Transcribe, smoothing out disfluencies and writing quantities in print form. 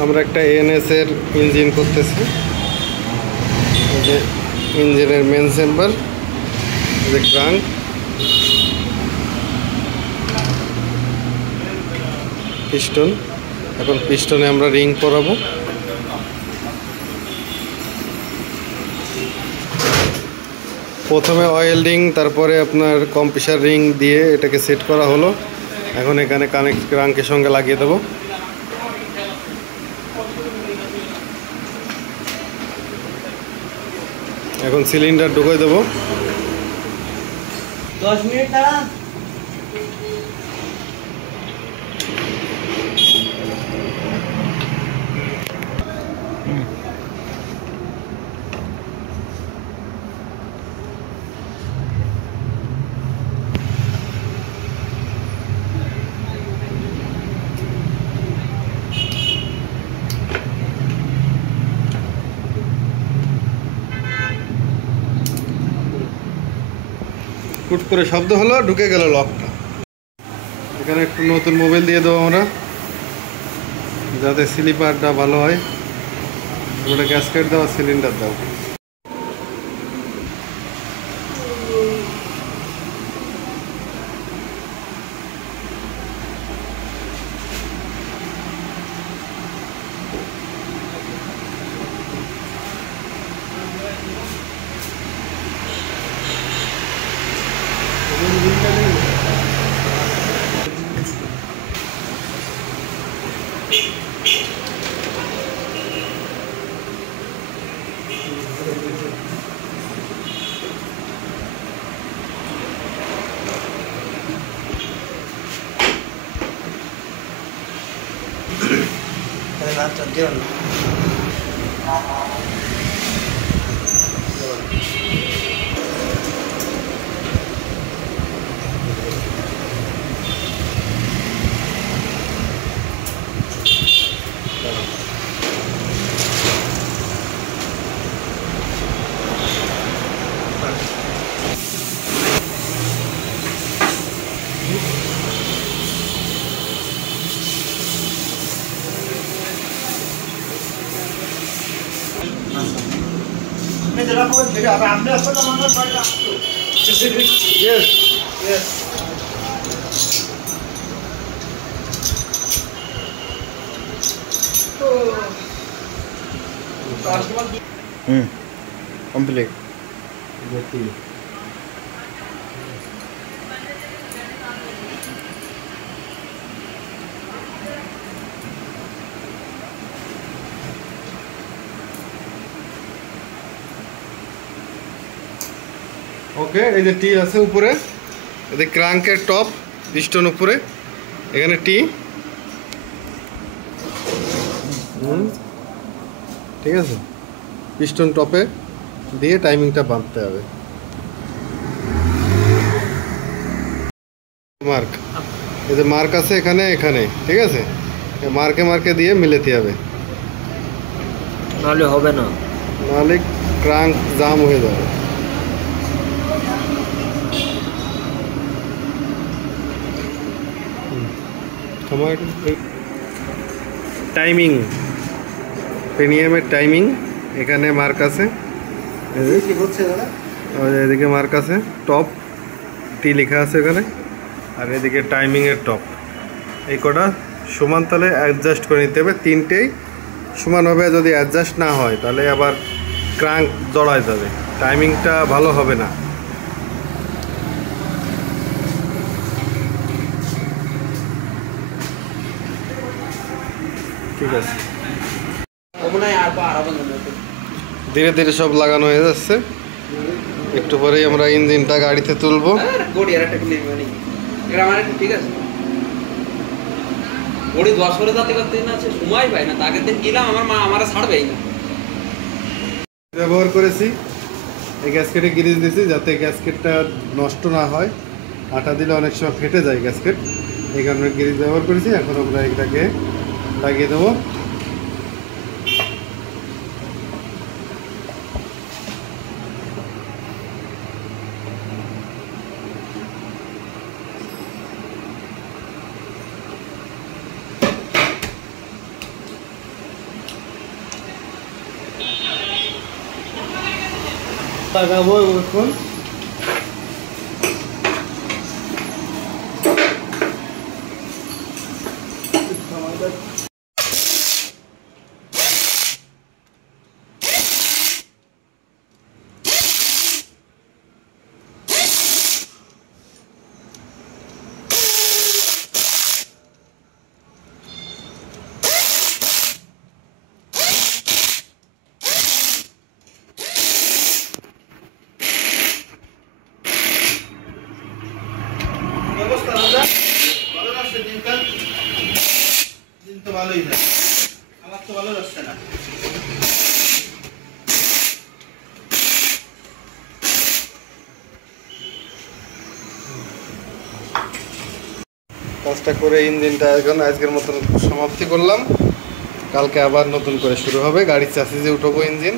আমরা একটা এএনএস এর ইঞ্জিন করতেছি। এই যে ইঞ্জিনের মেন চেম্বার, এই যে ক্রাঙ্ক, পিস্টন। এখন পিস্টনে আমরা রিং পরাবো। প্রথমে অয়েল রিং, তারপরে আপনার কম্প্রেসার রিং দিয়ে এটাকে সেট করা হলো। এখন এখানে ক্রাঙ্কের সঙ্গে লাগিয়ে দেবো। এখন সিলিন্ডার ঢুকিয়ে দেবো। 10 মিনিট দাঁড়া। ফুট করে শব্দ হলো, ঢুকে গেল লকটা। এখানে একটু নতুন মোবাইল দিয়ে দেবো আমরা, যাতে স্লিপারটা ভালো হয়। ওটা গ্যাসকেট দাও, সিলিন্ডার দাও। কমপ্লিট। ওকে, এই যে টি আছে উপরে, এই যে ক্রাঙ্কের টপ, পিস্টন উপরে, এখানে টি। ঠিক আছে, পিস্টন টপে দিয়ে টাইমিংটা বাঁধতে হবে। মার্ক, এই যে মার্ক আছে এখানে এখানে, ঠিক আছে, মার্কে মার্কে দিয়ে মিলাতে হবে, নাহলে হবে না, নাহলে ক্রাঙ্ক জাম হয়ে যাবে। টাইমিং, পেনিয়ামের টাইমিং, এখানে মার্ক আছে, এদিকে মার্ক আছে, টপ টি লেখা আছে এখানে, আর এদিকে টাইমিংয়ের টপ। এই কটা সমান তালে অ্যাডজাস্ট করে নিতে হবে, তিনটেই সমান হবে। যদি অ্যাডজাস্ট না হয় তাহলে আবার ক্রাঙ্ক জড়ায় যাবে, টাইমিংটা ভালো হবে না। ঠিক আছে, ধীরে ধীরে সব লাগানো হয়ে যাচ্ছে। একটু পরেই আমরা ইঞ্জিনটা গাড়িতে তুলবো। ঠিক আছে, ওড়ি 10 করে যাতে করতে না আছে, সময় পাই না, তাকে দিন গেলাম, আমার মা আমারে ছাড়বেই না। ব্যবহার করেছি, এই গ্যাসকেটে গ্রিজ দিয়েছি যাতে গ্যাসকেটটা নষ্ট না হয়। আটা দিলে অনেক সময় ফেটে যায় গ্যাসকেট, এই কারণে গ্রিজ ব্যবহার করেছি। এখন আমরা এটাকে লাগিয়ে দেবো। তাকাবো এখন। অবস্থা দাদা ভালো লাগছে দিনটা? দিন তো ভালোই যায়, আমার তো ভালো লাগছে না। কাজটা করে ইঞ্জিনটা এখন আজকের মতন সমাপ্তি করলাম। কালকে আবার নতুন করে শুরু হবে, গাড়ির চাষিজে উঠবো ইঞ্জিন।